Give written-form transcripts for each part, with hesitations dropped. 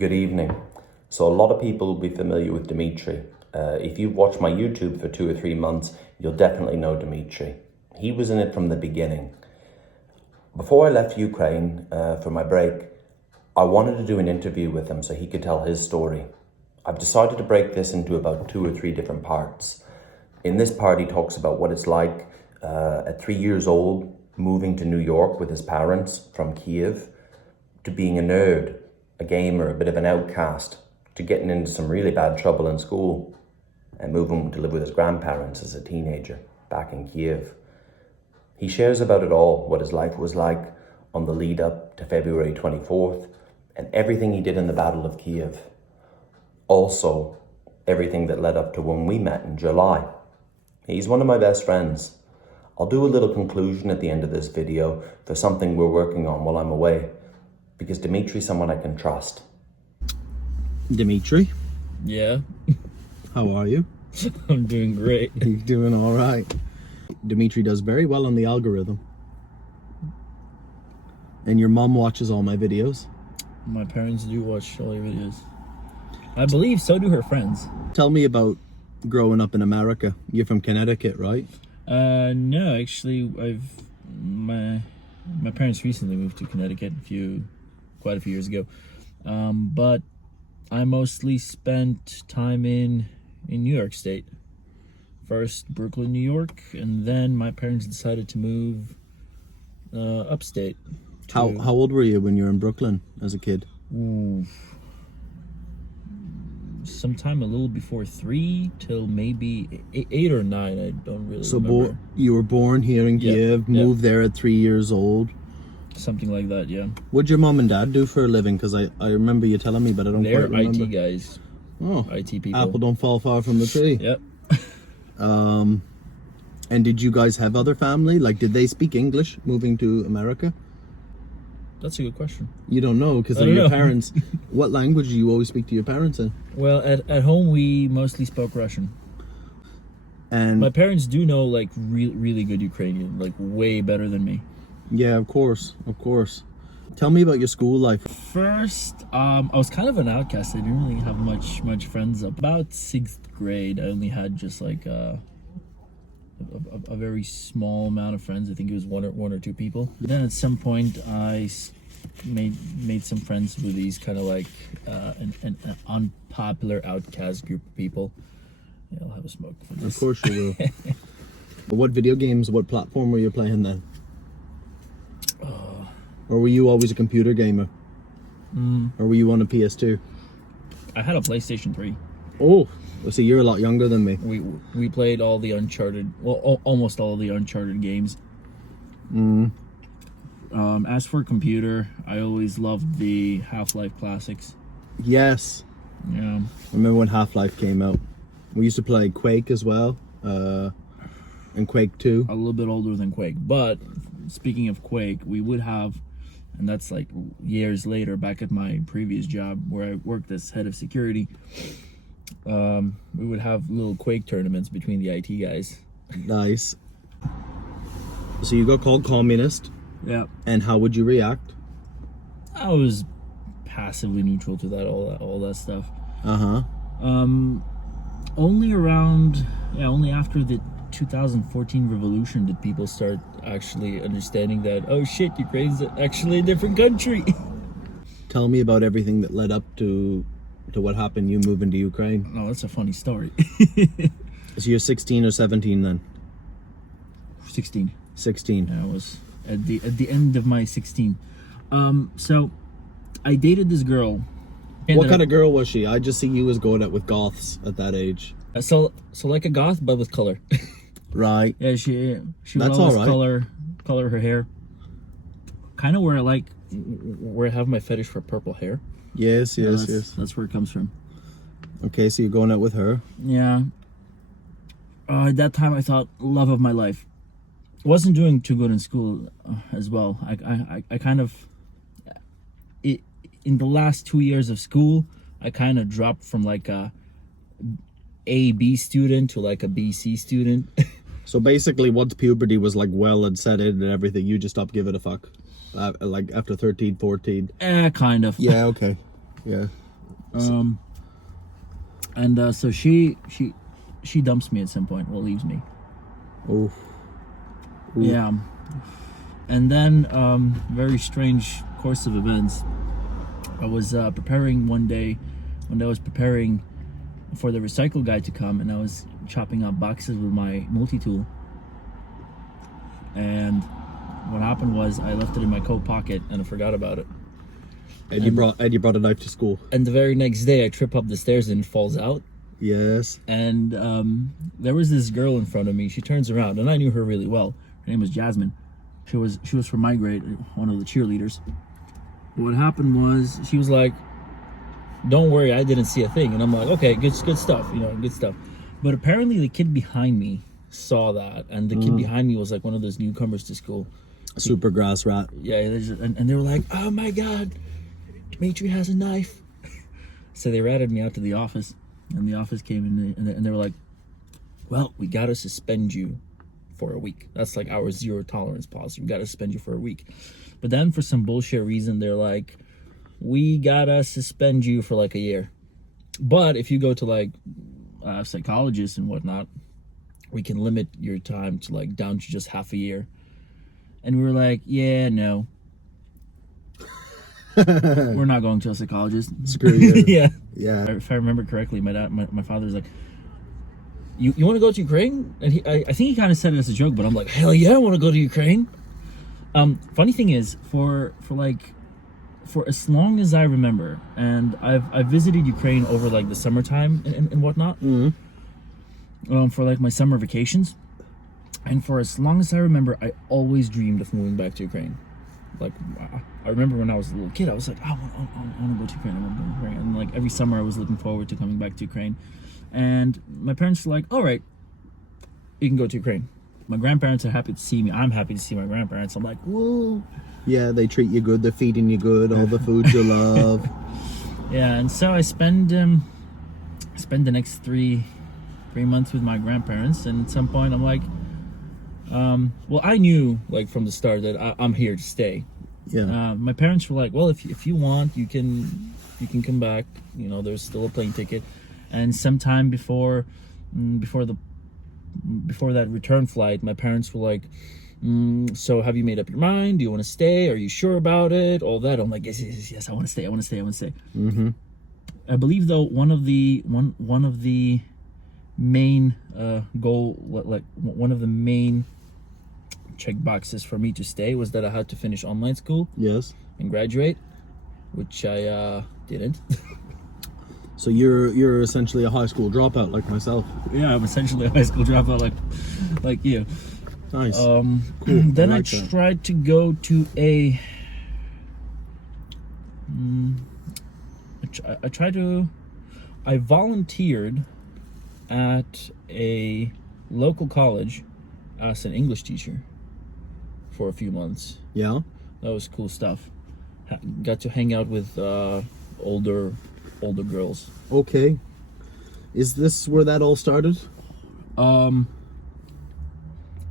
Good evening. So a lot of people will be familiar with Dmitry. If you've watched my YouTube for 2 or 3 months, you'll definitely know Dmitry. He was in it from the beginning. Before I left Ukraine for my break, I wanted to do an interview with him so he could tell his story. I've decided to break this into about 2 or 3 different parts. In this part, he talks about what it's like at 3 years old, moving to New York with his parents from Kyiv, to being a nerd, a gamer, a bit of an outcast, to getting into some really bad trouble in school and moving to live with his grandparents as a teenager back in Kyiv. He shares about it all, what his life was like on the lead up to February 24th and everything he did in the Battle of Kyiv. Also, everything that led up to when we met in July. He's one of my best friends. I'll do a little conclusion at the end of this video for something we're working on while I'm away, because Dmitry's someone I can trust. Dmitry, Yeah, how are you? I'm doing great. You're doing all right. Dmitry does very well on the algorithm. And your mom watches all my videos. My parents do watch all your videos. I believe so do her friends. Tell me about growing up in America. You're from Connecticut, right? No, actually, my parents recently moved to Connecticut quite a few years ago. But I mostly spent time in New York State. First Brooklyn, New York, and then my parents decided to move upstate. How old were you when you were in Brooklyn as a kid? Sometime a little before 3 till maybe 8 or 9. I don't really So remember. you were born here in Kyiv, moved there at 3 years old. Something like that, yeah. What'd your mom and dad do for a living? Because I remember you telling me, but I don't They're quite remember. IT guys. Oh, IT people. apple don't fall far from the tree. Yep. And did you guys have other family? Like, did they speak English moving to America? That's a good question. You don't know because I they're don't your know. parents. What language do you always speak to your parents in? Well, at home we mostly spoke Russian. And My parents do know like really good Ukrainian, like way better than me. yeah, of course. Tell me about your school life. First, I was kind of an outcast. I didn't really have much friends. About 6th grade, I only had just like a very small amount of friends. I think it was one or two people. Then at some point, I made some friends with these kind of like an unpopular outcast group of people. Yeah, I'll have a smoke for this. Of course you will. What video games, what platform were you playing then? Or were you always a computer gamer? Or were you on a PS2? I had a PlayStation 3. Oh, so you're a lot younger than me. We played all the Uncharted, well, almost all the Uncharted games. As for computer, I always loved the Half-Life classics. Yes. Yeah. I remember when Half-Life came out. We used to play Quake as well. And Quake 2. A little bit older than Quake, but speaking of Quake, we would have, and that's like years later, back at my previous job where I worked as head of security, we would have little Quake tournaments between the IT guys. Nice. So you got called communist, Yeah. and how would you react? I was passively neutral to that, all that stuff. Uh-huh. Only after the 2014 revolution did people start actually understanding that, oh shit, Ukraine's actually a different country. Tell me about everything that led up to what happened, you moving to Ukraine. Oh, that's a funny story. So you're 16 or 17 then? 16. 16. I was at the end of my 16. So I dated this girl. What kind of girl was she? I just see you as going out with goths at that age. So like a goth, but with color. Right. Yeah, she would That's always all right. color her hair. Kind of where I have my fetish for purple hair. Yes. That's where it comes from. Okay, so you're going out with her. Yeah. At that time, I thought love of my life. Wasn't doing too good in school as well. I kind of in the last 2 years of school, I kind of dropped from like a B student to like a BC student. So basically, once puberty was like well and set in and everything, you just stopped giving a fuck. Like after 13, 14. Kind of. Yeah, okay. Yeah. So she dumps me at some point, or leaves me. Oh. Yeah. And then, very strange course of events. I was preparing one day, when I was preparing for the recycle guy to come, and I was chopping up boxes with my multi-tool. And what happened was I left it in my coat pocket and I forgot about it. And you brought a knife to school. And the very next day I trip up the stairs and it falls out. Yes. And there was this girl in front of me. She turns around, and I knew her really well. Her name was Jasmine. She was from my grade, one of the cheerleaders. What happened was she was like, "Don't worry, I didn't see a thing." And I'm like, "Okay, good stuff, good stuff." But apparently the kid behind me saw that, and the kid behind me was like one of those newcomers to school. Super grass rat. Yeah, and they were like, "Oh my God, Dmitry has a knife." So they ratted me out to the office, and the office came in, and they were like, "Well, we gotta suspend you for a week. That's like our zero tolerance policy. We gotta suspend you for a week." But then for some bullshit reason, they're like, "We gotta suspend you for like a year. But if you go to like psychologists and whatnot, we can limit your time to like down to just half a year." And we were like, "Yeah, no. We're not going to a psychologist." Screw you. Yeah. Yeah. If I remember correctly, my father's like, You want to go to Ukraine? And I think he kind of said it as a joke, but I'm like, hell yeah, I want to go to Ukraine. Funny thing is, for as long as I remember, and I've visited Ukraine over like the summertime and whatnot, for like my summer vacations, and for as long as I remember, I always dreamed of moving back to Ukraine. Like, I remember when I was a little kid, I was like, I want to go to Ukraine, I want to go to Ukraine. And like every summer I was looking forward to coming back to Ukraine. And my parents were like, all right, you can go to Ukraine. My grandparents are happy to see me. I'm happy to see my grandparents. I'm like, whoa. Yeah, they treat you good, they're feeding you good, all the food you love. Yeah, and so I spend the next three months with my grandparents, and at some point I'm like, well, I knew like from the start that I'm here to stay. Yeah. My parents were like, well, if you want, you can come back. There's still a plane ticket. And sometime before that return flight, my parents were like, so have you made up your mind? Do you want to stay? Are you sure about it? All that. I'm like, yes, I want to stay. Mm-hmm. I believe though one of the main one of the main check boxes for me to stay was that I had to finish online school. Yes. And graduate, which I didn't. So you're essentially a high school dropout like myself. Yeah, I'm essentially a high school dropout like you. Nice. Cool. Then I tried to go to I volunteered at a local college as an English teacher for a few months. Yeah. That was cool stuff. Got to hang out with older girls. Okay. Is this where that all started?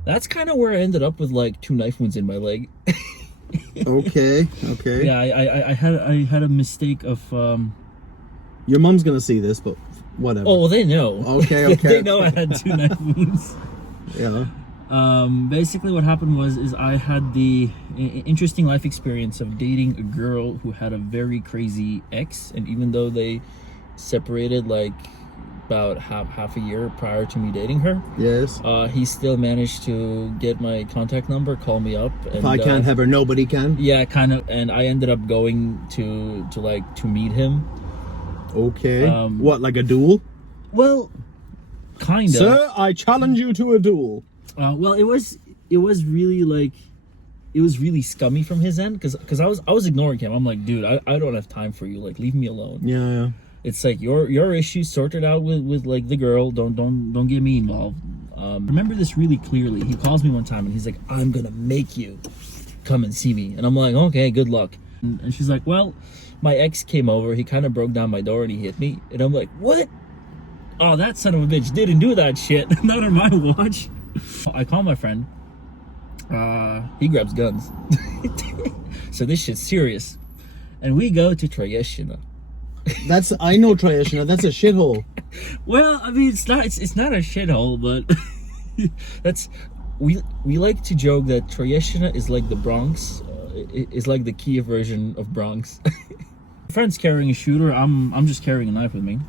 That's kind of where I ended up with like 2 knife wounds in my leg. Okay. Yeah, I had a mistake of Your mom's gonna see this, but whatever. Oh, well, they know. Okay. They know I had 2 knife wounds. Yeah. Basically what happened was I had the interesting life experience of dating a girl who had a very crazy ex, and even though they separated like about half a year prior to me dating her, Yes. he still managed to get my contact number, call me up, and If I can't have her, nobody can. yeah, kind of. And I ended up going to meet him. Okay. What, like a duel? Well, kind of. Sir, I challenge you to a duel. Well, it was really scummy from his end, because I was ignoring him. I'm like, dude, I don't have time for you. Like, leave me alone. Yeah. It's like your issues sorted out with like the girl. Don't get me involved. Remember this really clearly. He calls me one time and he's like, I'm gonna make you come and see me. And I'm like, okay, good luck. And she's like, well, my ex came over. He kind of broke down my door and he hit me. And I'm like, what? Oh, that son of a bitch didn't do that shit. Not on my watch. I call my friend. He grabs guns. So this shit's serious. And we go to Troyeshina. I know Tryeshina. That's a shithole. Well, I mean, it's not a shithole, but that's we like to joke that Tryeshina is like the Bronx, is like the Kyiv version of Bronx. My friend's carrying a shooter. I'm just carrying a knife with me,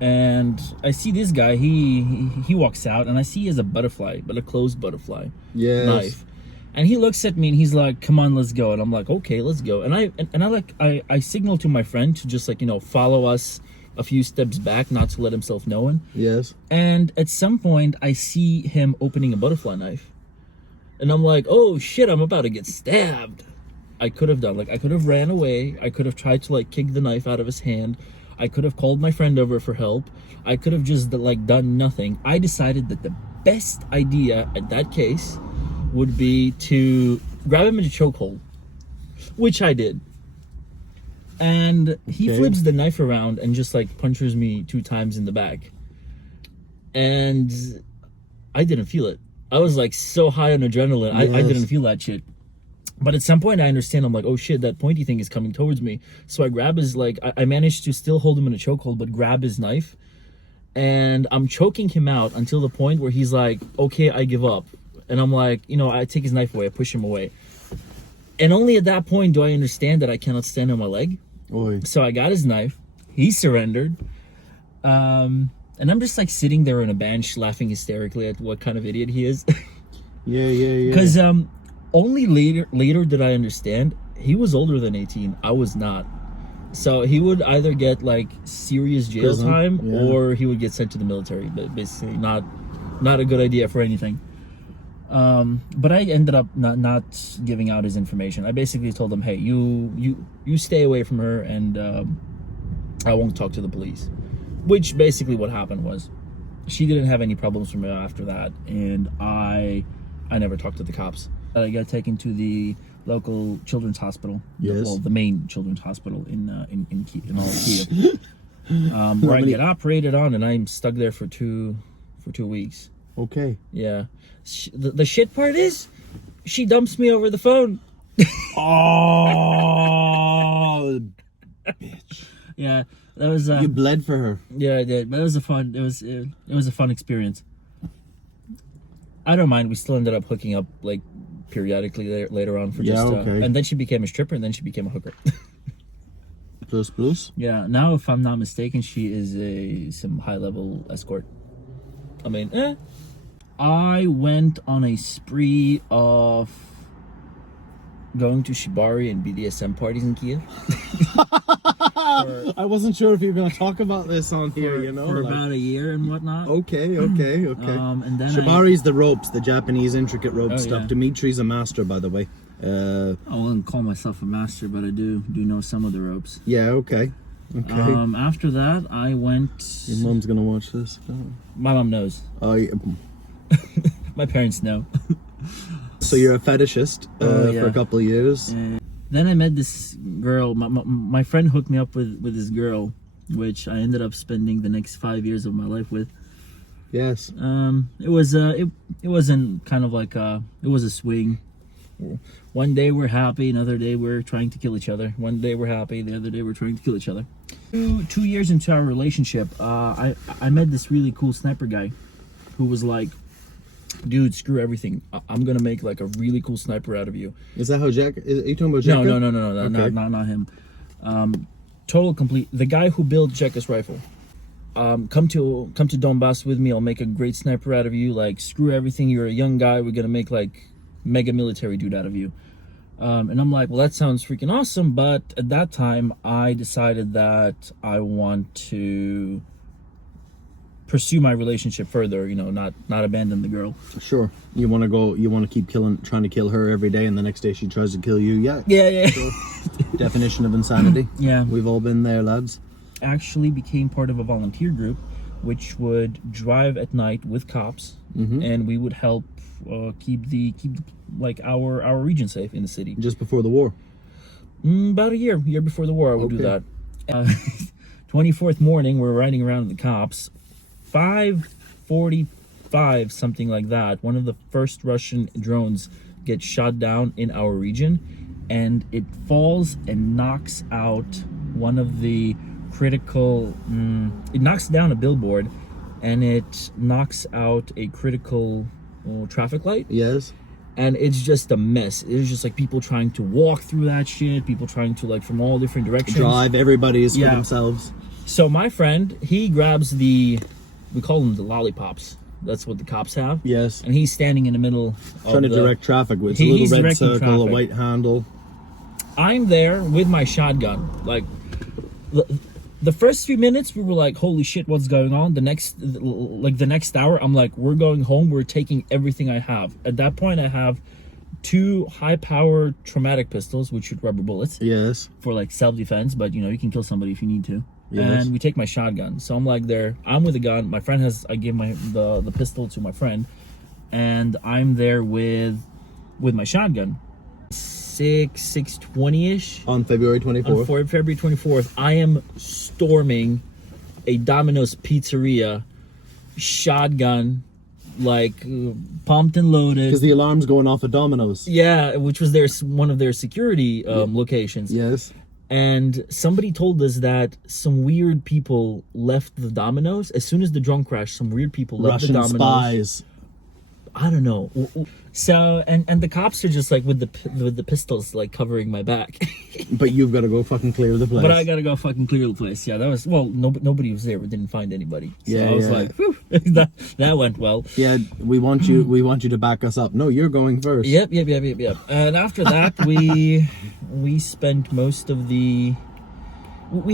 and I see this guy. He walks out, and I see he has a butterfly, but a closed butterfly knife. And he looks at me and he's like, "Come on, let's go." And I'm like, "Okay, let's go." And I signal to my friend to just like, follow us a few steps back, not to let himself know it. Yes. And at some point, I see him opening a butterfly knife, and I'm like, "Oh shit, I'm about to get stabbed." I could have ran away. I could have tried to like kick the knife out of his hand. I could have called my friend over for help. I could have just like done nothing. I decided that the best idea at that case would be to grab him in a chokehold, which I did. And he flips the knife around and just like punches me 2 times in the back. And I didn't feel it. I was like so high on adrenaline. Yes. I didn't feel that shit. But at some point I understand, I'm like, oh shit, that pointy thing is coming towards me. So I grab his, like, I managed to still hold him in a chokehold, but grab his knife. And I'm choking him out until the point where he's like, okay, I give up. And I'm like, I take his knife away, I push him away. And only at that point do I understand that I cannot stand on my leg. Oy. So I got his knife. He surrendered. And I'm just like sitting there on a bench laughing hysterically at what kind of idiot he is. Yeah. Because only later did I understand he was older than 18. I was not. So he would either get like serious jail time or he would get sent to the military. But basically not a good idea for anything. But I ended up not giving out his information. I basically told him, hey, you stay away from her, and I won't talk to the police. Which basically what happened was, she didn't have any problems from me after that, and I never talked to the cops. I got taken to the local children's hospital. Yes. Well, the main children's hospital in all of Kyiv, where I get operated on, and I'm stuck there for two weeks. Okay. Yeah. The shit part is, she dumps me over the phone. Oh, bitch. Yeah, that was. You bled for her. Yeah, I did. But it was a fun experience. I don't mind. We still ended up hooking up like periodically later on for just. And then she became a stripper, and then she became a hooker. Plus. Yeah. Now, if I'm not mistaken, she is some high-level escort. I mean, I went on a spree of going to Shibari and BDSM parties in Kyiv. I wasn't sure if you were going to talk about this on here, For about a year and whatnot. Okay. And then Shibari's the ropes, the Japanese intricate rope stuff. Yeah. Dimitri's a master, by the way. I wouldn't call myself a master, but I do know some of the ropes. Yeah, okay. After that, I went... Your mom's going to watch this? My mom knows. Oh, yeah. My parents know. So you're a fetishist for a couple of years. Then I met this girl. My friend hooked me up with this girl, which I ended up spending the next 5 years of my life with. Yes. It wasn't kind of like it was a swing. One day we're happy, another day we're trying to kill each other. One day we're happy, the other day we're trying to kill each other. 2 years into our relationship, I met this really cool sniper guy who was like, dude, screw everything. I'm gonna make like a really cool sniper out of you. Is that how Jack? Are you talking about Jack? No, Okay. not him. Total complete. The guy who built Jekka's rifle. Come to Donbas with me. I'll make a great sniper out of you. Like, screw everything. You're a young guy. We're gonna make like mega military dude out of you. And I'm like, well, that sounds freaking awesome. But at that time, I decided that I want to pursue my relationship further, not abandon the girl. Sure. You want to keep trying to kill her every day, and the next day she tries to kill you. Yeah. Sure. Definition of insanity. Yeah. We've all been there, lads. Actually became part of a volunteer group, which would drive at night with cops, and we would help keep like our region safe in the city. Just before the war. About a year before the war, I would do that. 24th morning, we're riding around with the cops. 5:45, something like that, one of the first Russian drones gets shot down in our region, and it falls and knocks out one of the critical. It knocks down a billboard, and it knocks out a critical traffic light. Yes. And it's just a mess. It's just like people trying to walk through that shit. People trying to, like, from all different directions. Drive. Everybody is for Yeah. themselves. So my friend, he grabs we call them the lollipops. That's what the cops have. Yes. And he's standing in the middle Trying to direct traffic with a He's little red directing circle, a traffic. white handle. I'm there with my shotgun. Like, the first few minutes, we were like, holy shit, what's going on? The next hour, I'm like, we're going home. We're taking everything I have. At that point, I have 2 high-power traumatic pistols, which shoot rubber bullets. Yes. For, like, self-defense, but, you can kill somebody if you need to. Yes. And we take my shotgun. So I'm like there. I'm with a gun. My friend I gave the pistol to my friend, and I'm there with my shotgun. 6:20ish On February 24th. on February 24th. I am storming a Domino's pizzeria, shotgun, like pumped and loaded. Because the alarm's going off at Domino's. Yeah, which was one of their security locations. Yes. And somebody told us that some weird people left the Domino's. As soon as the drone crashed, some weird people left Russian the Domino's. spies. I don't know. So, and the cops are just like with the pistols, like covering my back. But you've got to go fucking clear the place. But I gotta go fucking clear the place. Yeah, that was, well, nobody was there. We didn't find anybody. So Yeah, I was yeah. like, whew, that went well. Yeah, we want you to back us up. No, you're going first. Yep. And after that, we spent most of we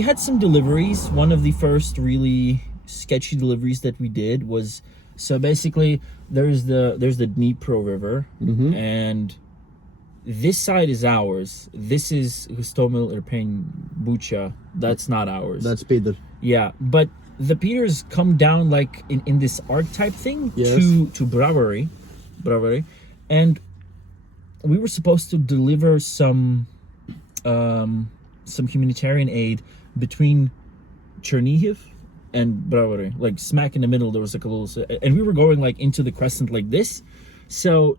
had some deliveries. One of the first really sketchy deliveries that we did was, so basically there's the Dnipro River, and this side is ours. This is Hostomel, Irpin, Bucha. That's not ours. That's Peter. Yeah, but the Peters come down like in this arc type thing. Yes. to Bravary, and we were supposed to deliver some humanitarian aid between Chernihiv and Bravary, like smack in the middle. There was like a little, and we were going like into the crescent like this, so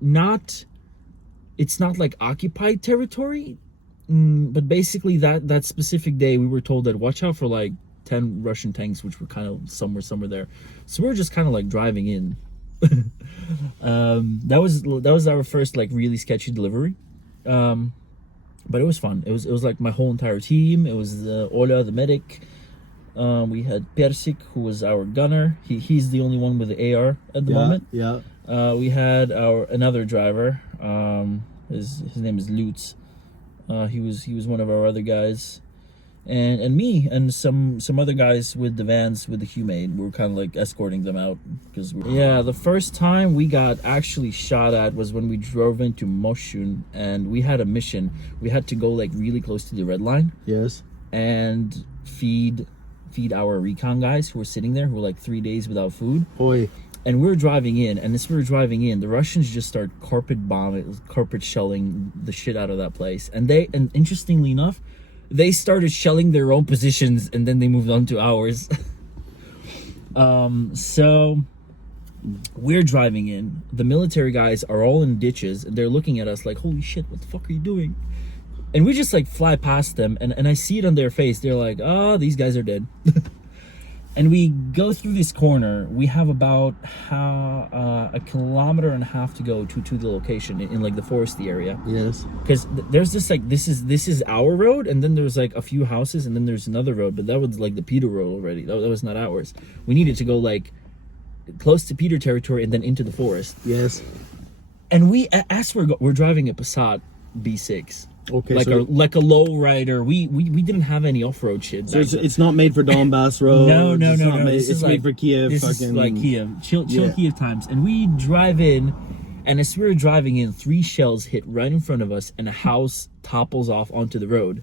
it's not like occupied territory, but basically that specific day we were told that watch out for like 10 Russian tanks, which were kind of somewhere there. So we were just kind of like driving in. That was our first like really sketchy delivery, but it was fun. It was like my whole entire team. It was Ola, the medic. We had Persik, who was our gunner. He's the only one with the AR at the moment. Yeah. We had another driver. His name is Lutz. He was one of our other guys, and me and some other guys with the vans with the Humane. We were kind of like escorting them out because the first time we got actually shot at was when we drove into Moshun, and we had a mission. We had to go like really close to the red line. Yes. And feed our recon guys who were sitting there, who were like 3 days without food. Oi. And we were driving in, and as we were driving in, the Russians just start carpet shelling the shit out of that place. And interestingly enough, they started shelling their own positions, and then they moved on to ours. So we're driving in. The military guys are all in ditches, and they're looking at us like, holy shit, what the fuck are you doing? And we just like fly past them, and I see it on their face. They're like, oh, these guys are dead. And we go through this corner. We have about a kilometer and a half to go to the location in like the foresty area. Yes. Because there's this like this is our road, and then there's like a few houses, and then there's another road, but that was like the Peter road already. That was not ours. We needed to go like close to Peter territory and then into the forest. Yes. And as we're driving a Passat B6. Okay, like a low rider. We didn't have any off-road shit. So it's not made for Donbas roads. No. It's made for Kyiv. This is like Kyiv, chill Kyiv times. And we drive in, and as we were driving in, 3 shells hit right in front of us, and a house topples off onto the road.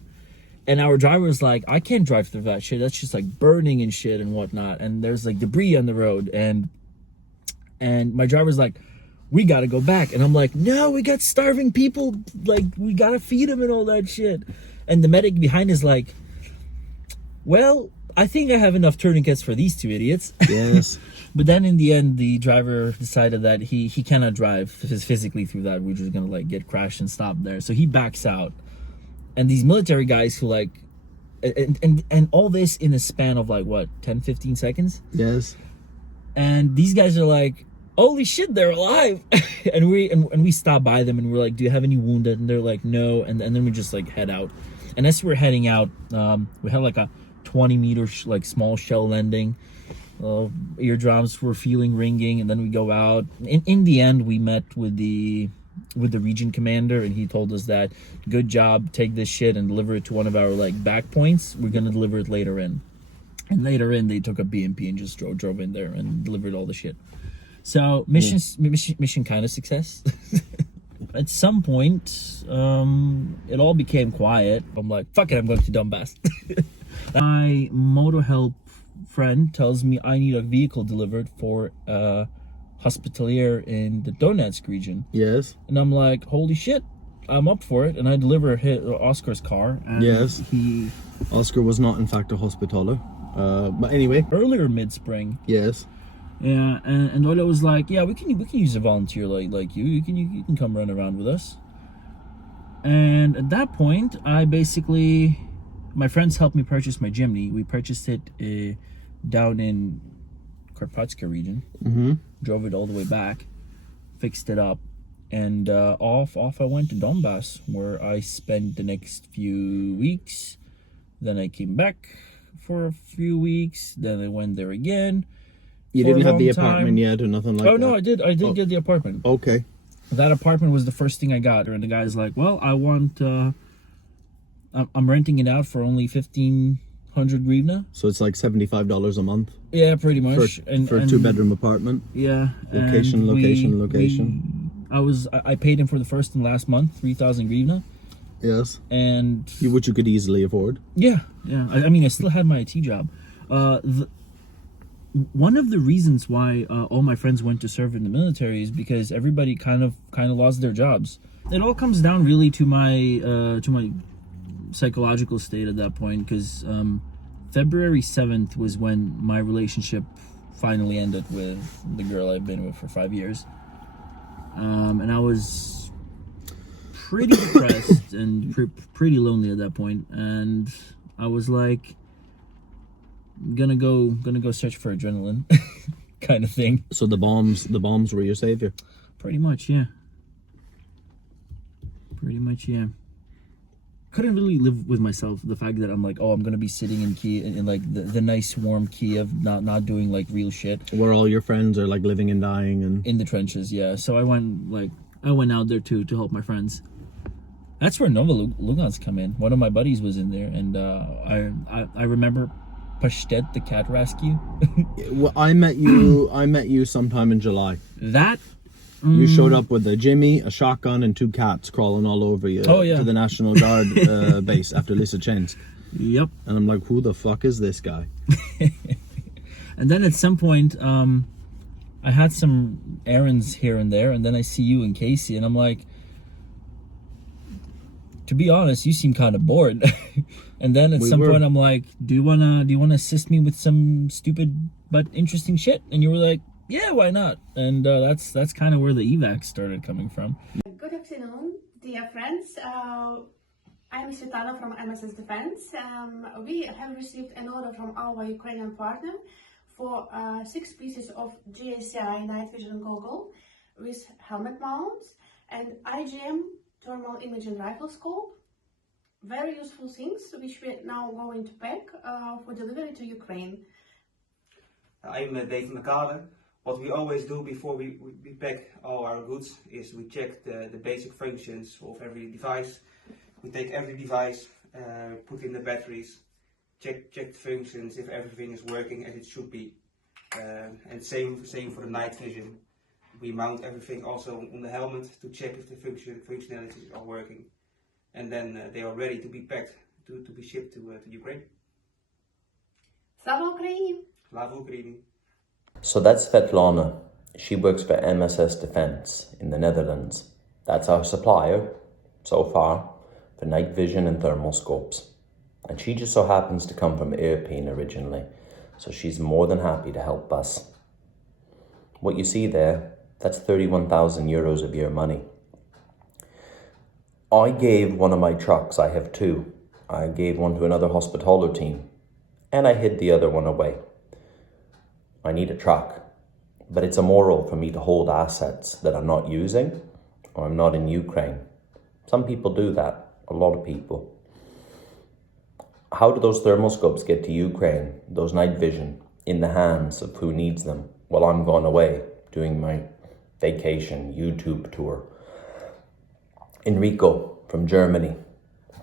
And our driver was like, I can't drive through that shit. That's just like burning and shit and whatnot. And there's like debris on the road. And my driver's like, we gotta go back. And I'm like, no, we got starving people, like we gotta feed them and all that shit. And the medic behind is like, well, I think I have enough tourniquets for these 2 idiots. Yes. But then in the end, the driver decided that he cannot drive physically through that. We're just gonna like get crashed and stop there. So he backs out, and these military guys who like And all this in a span of like what, 10-15 seconds. Yes. And these guys are like, holy shit, they're alive. and we stop by them and we're like, do you have any wounded? And they're like, no. And then we just like head out. And as we're heading out, we had like a 20-meter like small shell landing. Eardrums were feeling ringing, and then we go out. In the end, we met with the region commander, and he told us that, good job, take this shit and deliver it to one of our like back points. We're gonna deliver it later in. And later in, they took a BMP and just drove in there and delivered all the shit. So mission kind of success. At some point, it all became quiet. I'm like, fuck it, I'm going to Donbas. My motor help friend tells me I need a vehicle delivered for hospitalier in the Donetsk region. Yes. And I'm like, holy shit, I'm up for it. And I deliver Oscar's car. And yes. Oscar was not, in fact, a hospitaler. But anyway. Earlier mid-spring. Yes. Yeah, and Ola was like, yeah, we can use a volunteer like you. You can come run around with us. And at that point, my friends helped me purchase my Jimny. We purchased it down in Karpatska region. Mm-hmm. Drove it all the way back, fixed it up, and off I went to Donbas, where I spent the next few weeks. Then I came back for a few weeks. Then I went there again. You didn't have the apartment yet or nothing like that? Oh, no, I did get the apartment. Okay. That apartment was the first thing I got. And the guy's like, well, I want... I'm renting it out for only 1,500 hryvnia. So it's like $75 a month? Yeah, pretty much. For a 2-bedroom apartment? Yeah. Location. I paid him for the first and last month, 3,000 hryvnia. Yes. And... which you could easily afford? Yeah. I mean, I still had my IT job. One of the reasons why all my friends went to serve in the military is because everybody kind of lost their jobs. It all comes down really to my psychological state at that point, because February 7th was when my relationship finally ended with the girl I've been with for 5 years. And I was pretty depressed and pretty lonely at that point, and I was like, gonna go search for adrenaline kind of thing. So the bombs were your savior? Pretty much, yeah. Couldn't really live with myself, the fact that I'm like, oh, I'm gonna be sitting in Kyiv, in like the nice warm Kyiv, not doing like real shit, where all your friends are like living and dying and in the trenches. Yeah, so I went out there to help my friends. That's where Nova Lugansk come in. One of my buddies was in there, and I remember Pashtet, the cat rescue. Well, I met you sometime in July. That you showed up with a Jimmy, a shotgun, and 2 cats crawling all over you. Oh, yeah. To the National Guard base after Lysychansk. Yep. And I'm like, who the fuck is this guy? And then at some point, I had some errands here and there, and then I see you and Casey, and I'm like, to be honest, you seem kind of bored. And then at some point I'm like, do you wanna assist me with some stupid but interesting shit? And you were like, yeah, why not? And that's kind of where the evac started coming from. Good afternoon, dear friends. I'm Svetlana from MSS Defense. We have received an order from our Ukrainian partner for 6 pieces of GSI night vision goggle with helmet mounts and IGM thermal imaging rifle scope. Very useful things which we're now going to pack for delivery to Ukraine. I'm Dave McCarter. What we always do before we pack all our goods is we check the basic functions of every device. We take every device, put in the batteries, check the functions if everything is working as it should be. And same for the night vision. We mount everything also on the helmet to check if the functionalities are working. And then they are ready to be packed to be shipped to Ukraine. Slava Ukraini! Slava Ukraini! So that's Svetlana. She works for MSS Defense in the Netherlands. That's our supplier, so far, for night vision and thermal scopes. And she just so happens to come from Irpin originally, so she's more than happy to help us. What you see there, that's 31,000 euros of your money. I gave one of my trucks, I have 2, I gave one to another hospitaller team, and I hid the other one away. I need a truck, but it's immoral for me to hold assets that I'm not using or I'm not in Ukraine. Some people do that, a lot of people. How do those thermal scopes get to Ukraine, those night vision, in the hands of who needs them while I'm gone away doing my vacation YouTube tour? Enrico from Germany.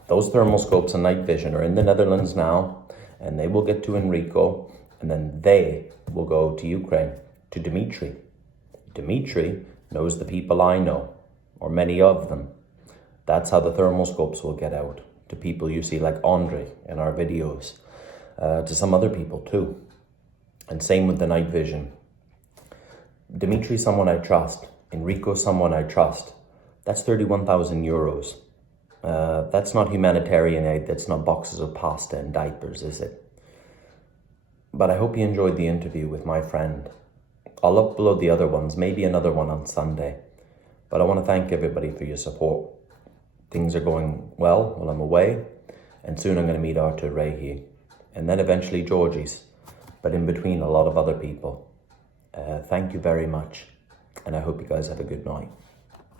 Those thermal scopes and night vision are in the Netherlands now, and they will get to Enrico, and then they will go to Ukraine, to Dmitry. Dmitry knows the people I know, or many of them. That's how the thermal scopes will get out to people you see like Andre in our videos, to some other people too. And same with the night vision. Dmitry, someone I trust. Enrico, someone I trust. That's 31,000 euros. That's not humanitarian aid, that's not boxes of pasta and diapers, is it? But I hope you enjoyed the interview with my friend. I'll upload the other ones, maybe another one on Sunday. But I want to thank everybody for your support. Things are going well while I'm away, and soon I'm going to meet Artur Rehi, and then eventually Georgie's, but in between a lot of other people. Thank you very much, and I hope you guys have a good night.